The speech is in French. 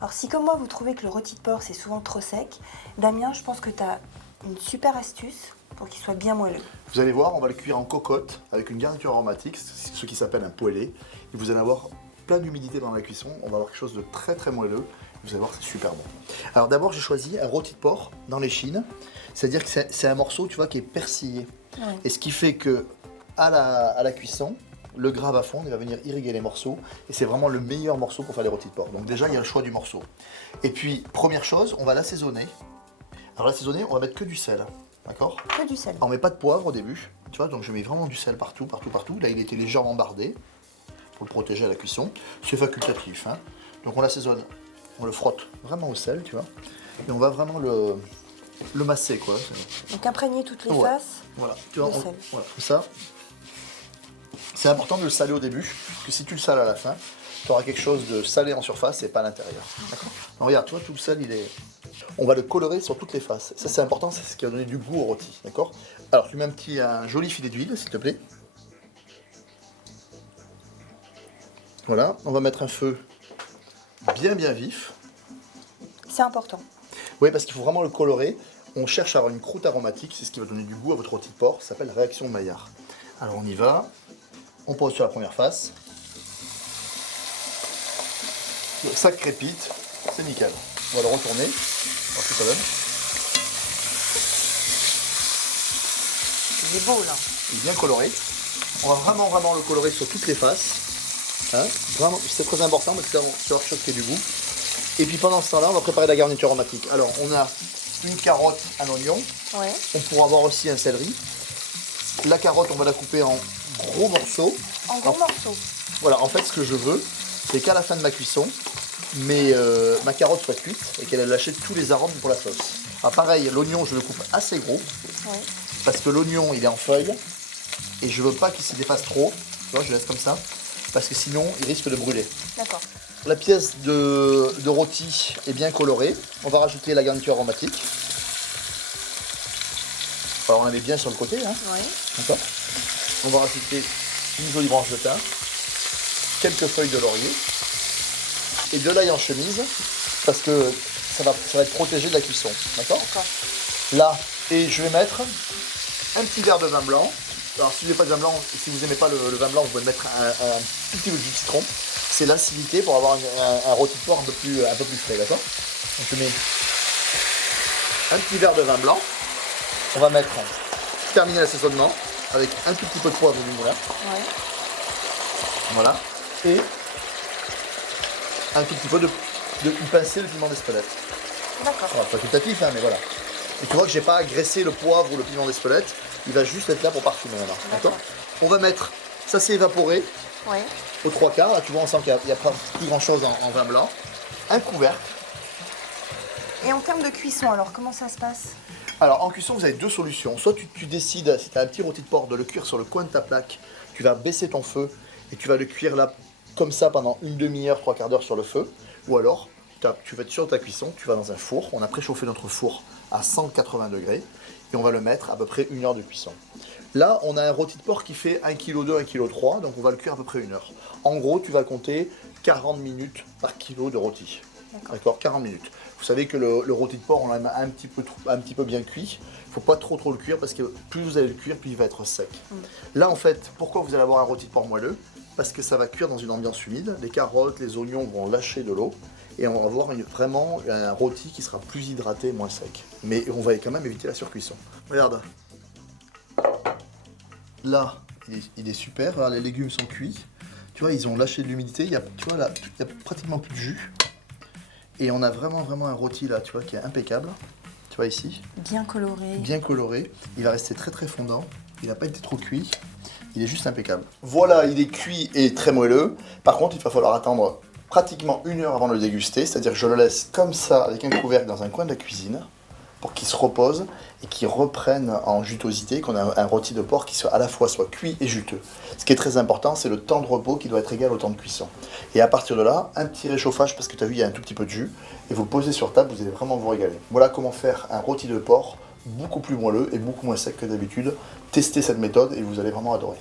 Alors si comme moi vous trouvez que le rôti de porc c'est souvent trop sec, Damien, je pense que tu as une super astuce pour qu'il soit bien moelleux. Vous allez voir, on va le cuire en cocotte avec une garniture aromatique, ce qui s'appelle un poêlé. Et vous allez avoir plein d'humidité dans la cuisson, on va avoir quelque chose de très très moelleux. Vous allez voir, c'est super bon. Alors d'abord, j'ai choisi un rôti de porc dans l'échine, c'est-à-dire que c'est un morceau, tu vois, qui est persillé. Ouais. Et ce qui fait que à la cuisson, le gras va fondre, il va venir irriguer les morceaux, et c'est vraiment le meilleur morceau pour faire les rôtis de porc. Donc déjà, il y a le choix du morceau. Et puis, première chose, on va l'assaisonner. Alors l'assaisonner, on va mettre que du sel, d'accord? Que du sel. On met pas de poivre au début, tu vois, donc je mets vraiment du sel partout, partout, partout. Là, il était légèrement bardé, pour le protéger à la cuisson. C'est facultatif, hein. Donc on l'assaisonne, on le frotte vraiment au sel, tu vois, et on va vraiment le masser, quoi. Donc imprégner toutes les Ouais. faces. Voilà, tu vois, de sel. voilà, comme ça. C'est important de le saler au début, parce que si tu le sales à la fin, tu auras quelque chose de salé en surface et pas à l'intérieur. D'accord? Donc regarde, tu vois, tout le sel, il est... On va le colorer sur toutes les faces. Ça, c'est important, c'est ce qui va donner du goût au rôti, d'accord? Alors, tu mets un joli filet d'huile, s'il te plaît. Voilà, on va mettre un feu bien vif. C'est important. Oui, parce qu'il faut vraiment le colorer. On cherche à avoir une croûte aromatique, c'est ce qui va donner du goût à votre rôti de porc. Ça s'appelle réaction Maillard. Alors, on y va. On pose sur la première face. Ça crépite, c'est nickel. On va le retourner, voir ce que ça donne. Il est beau là. Il est bien coloré. On va vraiment le colorer sur toutes les faces. Hein, vraiment, c'est très important parce que là, on va choquer du goût. Et puis pendant ce temps-là, on va préparer la garniture aromatique. Alors, on a une carotte, un oignon. Ouais. On pourra avoir aussi un céleri. La carotte, on va la couper en gros morceaux. En gros morceaux. Voilà, en fait, ce que je veux, c'est qu'à la fin de ma cuisson, ma carotte soit cuite et qu'elle ait lâché tous les arômes pour la sauce. Ah, pareil, l'oignon, je le coupe assez gros, Ouais. parce que l'oignon, il est en feuille, et je veux pas qu'il s'y défasse trop. Tu vois, je laisse comme ça, parce que sinon, il risque de brûler. D'accord. La pièce de rôti est bien colorée. On va rajouter la garniture aromatique. Alors, on la met bien sur le côté, hein. Ouais. D'accord. On va rajouter une jolie branche de thym, quelques feuilles de laurier et de l'ail en chemise parce que ça va être protégé de la cuisson. D'accord. D'accord. Là, et je vais mettre un petit verre de vin blanc. Alors si vous n'avez pas de vin blanc, si vous n'aimez pas le vin blanc, vous pouvez mettre un tout petit peu de jus de citron. C'est l'acidité pour avoir un rôti de porc un peu plus frais. D'accord. Donc je mets un petit verre de vin blanc. On va terminer l'assaisonnement avec un tout petit peu de poivre du moulin. Ouais. Voilà. Et un tout petit peu une pincée de piment d'Espelette. D'accord. Voilà, facultatif, hein, mais voilà. Et tu vois que j'ai pas agressé le poivre ou le piment d'Espelette. Il va juste être là pour parfumer. D'accord. On va mettre, ça s'est évaporé Ouais. aux 3/4. Là, tu vois, on sent qu'il n'y a pas plus grand chose en vin blanc. Un couvercle. Et en termes de cuisson, alors comment ça se passe? Alors en cuisson, vous avez deux solutions. Soit tu décides, si tu as un petit rôti de porc, de le cuire sur le coin de ta plaque. Tu vas baisser ton feu et tu vas le cuire là comme ça pendant une demi-heure, 3/4 d'heure sur le feu. Ou alors, tu vas être sûr de ta cuisson, tu vas dans un four. On a préchauffé notre four à 180 degrés et on va le mettre à peu près 1 heure de cuisson. Là, on a un rôti de porc qui fait 1,2 kg, 1,3 kg, donc on va le cuire à peu près 1 heure. En gros, tu vas compter 40 minutes par kilo de rôti. D'accord, 40 minutes. Vous savez que le rôti de porc, on l'aime un petit peu bien cuit. Il ne faut pas trop le cuire parce que plus vous allez le cuire, plus il va être sec. Là, en fait, pourquoi vous allez avoir un rôti de porc moelleux? Parce que ça va cuire dans une ambiance humide. Les carottes, les oignons vont lâcher de l'eau. Et on va avoir vraiment un rôti qui sera plus hydraté, moins sec. Mais on va quand même éviter la surcuisson. Regarde. Là, il est super. Regarde, les légumes sont cuits. Tu vois, ils ont lâché de l'humidité. Tu vois, là, il n'y a pratiquement plus de jus. Et on a vraiment un rôti là, tu vois, qui est impeccable. Tu vois ici. Bien coloré. Bien coloré. Il va rester très fondant. Il n'a pas été trop cuit. Il est juste impeccable. Voilà, il est cuit et très moelleux. Par contre, il va falloir attendre pratiquement 1 heure avant de le déguster. C'est-à-dire que je le laisse comme ça, avec un couvercle dans un coin de la cuisine, pour qu'il se repose et qu'il reprenne en jutosité, qu'on a un rôti de porc qui soit à la fois cuit et juteux. Ce qui est très important, c'est le temps de repos qui doit être égal au temps de cuisson. Et à partir de là, un petit réchauffage, parce que tu as vu, il y a un tout petit peu de jus, et vous le posez sur table, vous allez vraiment vous régaler. Voilà comment faire un rôti de porc beaucoup plus moelleux et beaucoup moins sec que d'habitude. Testez cette méthode et vous allez vraiment adorer.